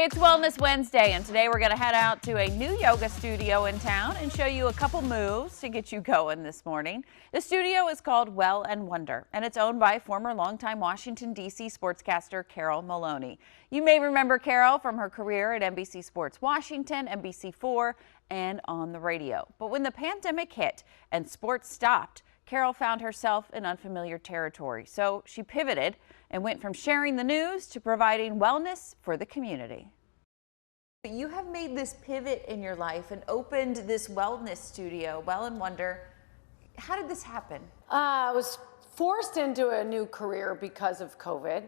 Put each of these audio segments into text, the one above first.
It's Wellness Wednesday, and today we're going to head out to a new yoga studio in town and show you a couple moves to get you going this morning. The studio is called Well and Wonder, and it's owned by former Longtime Washington, D.C. sportscaster Carol Maloney. You may remember Carol from her career at NBC Sports Washington, NBC4, and on the radio. But when the pandemic hit and sports stopped, Carol found herself in unfamiliar territory, so she pivoted and went from sharing the news to providing wellness for the community. You have made this pivot in your life and opened this wellness studio, Well and Wonder. How did this happen? I was forced into a new career because of COVID,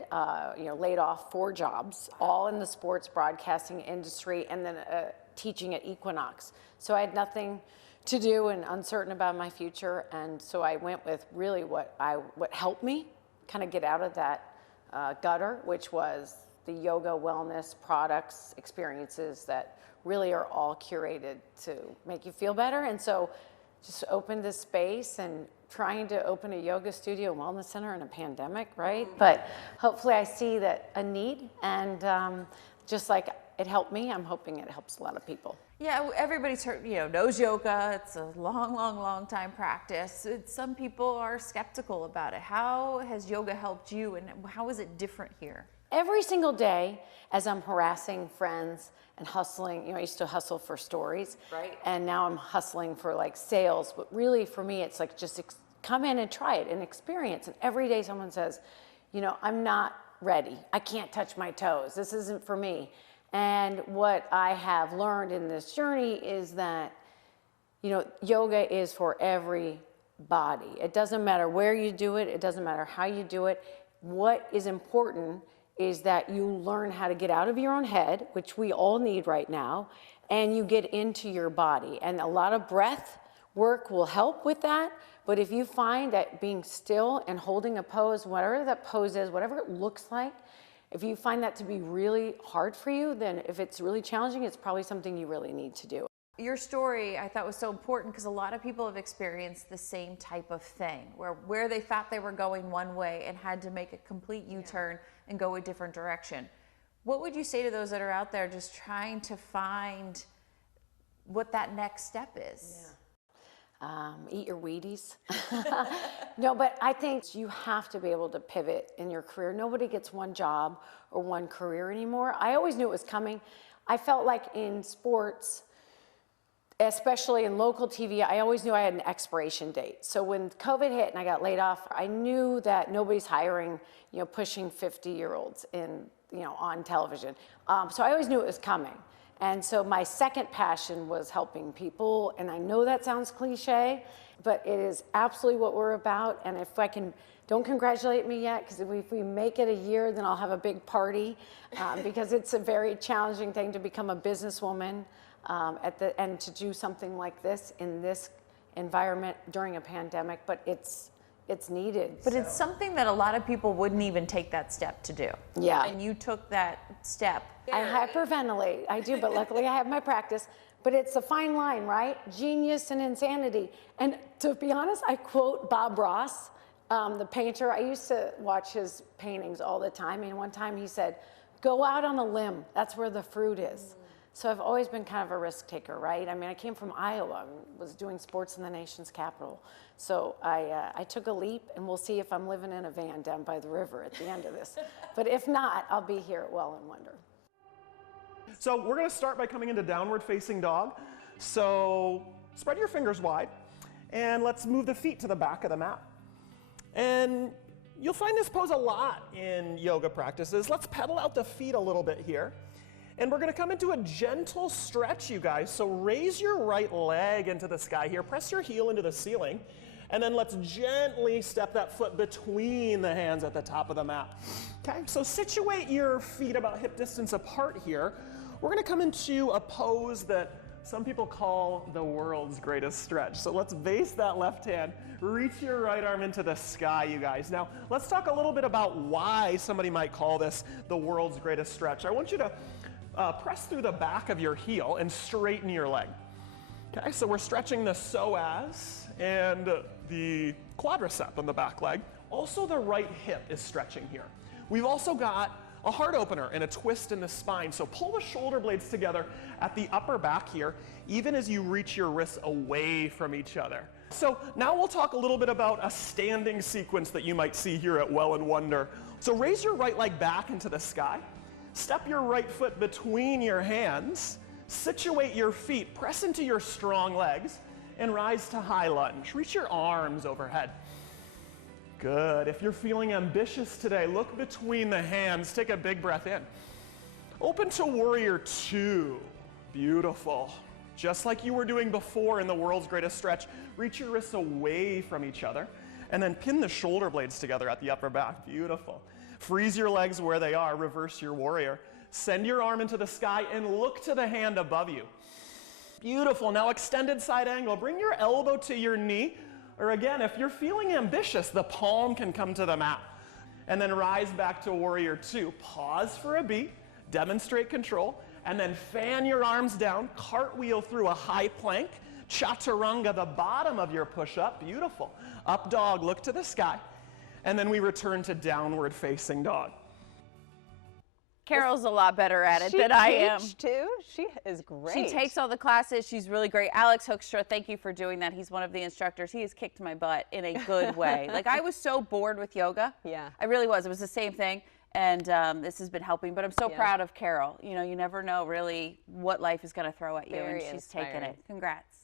laid off 4 jobs, all in the sports broadcasting industry, and then teaching at Equinox. So I had nothing to do and uncertain about my future, and so I went with really what helped me kind of get out of that gutter, which was the yoga wellness products, experiences that really are all curated to make you feel better. And so just opened this space and trying to open a yoga studio and wellness center in a pandemic, right? But hopefully I see that a need, and just like it helped me, I'm hoping it helps a lot of people. Yeah, everybody's heard, knows yoga. It's a long time practice. Some people are skeptical about it. How has yoga helped you, and how is it different here? Every single day, as I'm harassing friends and hustling, I used to hustle for stories, right? And now I'm hustling for like sales. But really, for me, it's like just come in and try it and experience. And every day, someone says, I'm not ready. I can't touch my toes. This isn't for me. And what I have learned in this journey is that, yoga is for every body. It doesn't matter where you do it. It doesn't matter how you do it. What is important is that you learn how to get out of your own head, which we all need right now, and you get into your body. And a lot of breath work will help with that. But if you find that being still and holding a pose, whatever that pose is, whatever it looks like, if you find that to be really hard for you, then if it's really challenging, it's probably something you really need to do. Your story, I thought, was so important because a lot of people have experienced the same type of thing, where they thought they were going one way and had to make a complete U-turn and go a different direction. What would you say to those that are out there just trying to find what that next step is? Yeah. Eat your Wheaties. No, but I think you have to be able to pivot in your career. Nobody gets one job or one career anymore. I always knew it was coming. I felt like in sports, especially in local TV, I always knew I had an expiration date. So when COVID hit and I got laid off, I knew that nobody's hiring, pushing 50-year-olds on television. So I always knew it was coming. And so my second passion was helping people. And I know that sounds cliche, but it is absolutely what we're about. And if don't congratulate me yet, because if we make it a year, then I'll have a big party, because it's a very challenging thing to become a businesswoman and to do something like this in this environment during a pandemic, but it's needed. But it's something that a lot of people wouldn't even take that step to do. Yeah. And you took that step. I hyperventilate, I do, but luckily I have my practice. But it's a fine line, right? Genius and insanity. And to be honest, I quote Bob Ross, the painter. I used to watch his paintings all the time. And one time he said, go out on a limb. That's where the fruit is. So I've always been kind of a risk taker, right? I mean, I came from Iowa, was doing sports in the nation's capital. So I took a leap, and we'll see if I'm living in a van down by the river at the end of this. But if not, I'll be here at Well and Wonder. So we're going to start by coming into downward facing dog. So spread your fingers wide, and let's move the feet to the back of the mat. And you'll find this pose a lot in yoga practices. Let's pedal out the feet a little bit here. And we're going to come into a gentle stretch, you guys. So raise your right leg into the sky here. Press your heel into the ceiling. And then let's gently step that foot between the hands at the top of the mat. Okay, so situate your feet about hip distance apart here. We're going to come into a pose that some people call the world's greatest stretch. So let's base that left hand. Reach your right arm into the sky, you guys. Now, let's talk a little bit about why somebody might call this the world's greatest stretch. I want you to press through the back of your heel and straighten your leg. Okay, so we're stretching the psoas and the quadricep on the back leg. Also, the right hip is stretching here. We've also got a heart opener and a twist in the spine. So pull the shoulder blades together at the upper back here, even as you reach your wrists away from each other. So now we'll talk a little bit about a standing sequence that you might see here at Well and Wonder. So raise your right leg back into the sky, step your right foot between your hands, situate your feet, press into your strong legs, and rise to high lunge. Reach your arms overhead. Good. If you're feeling ambitious today, look between the hands. Take a big breath in. Open to Warrior Two. Beautiful. Just like you were doing before in the world's greatest stretch, reach your wrists away from each other and then pin the shoulder blades together at the upper back. Beautiful. Freeze your legs where they are. Reverse your warrior. Send your arm into the sky and look to the hand above you. Beautiful. Now extended side angle. Bring your elbow to your knee. Or again, if you're feeling ambitious, the palm can come to the mat. And then rise back to Warrior Two. Pause for a beat, demonstrate control, and then fan your arms down, cartwheel through a high plank, chaturanga, the bottom of your push-up. Beautiful. Up dog, look to the sky. And then we return to downward facing dog. Carol's a lot better at it than I am. Too. She is great. She takes all the classes. She's really great. Alex Hoekstra, thank you for doing that. He's one of the instructors. He has kicked my butt in a good way. Like, I was so bored with yoga. Yeah. I really was. It was the same thing. And this has been helping. But I'm so proud of Carol. You know, you never know really what life is going to throw at you. Very and she's taken it. inspiring. Congrats.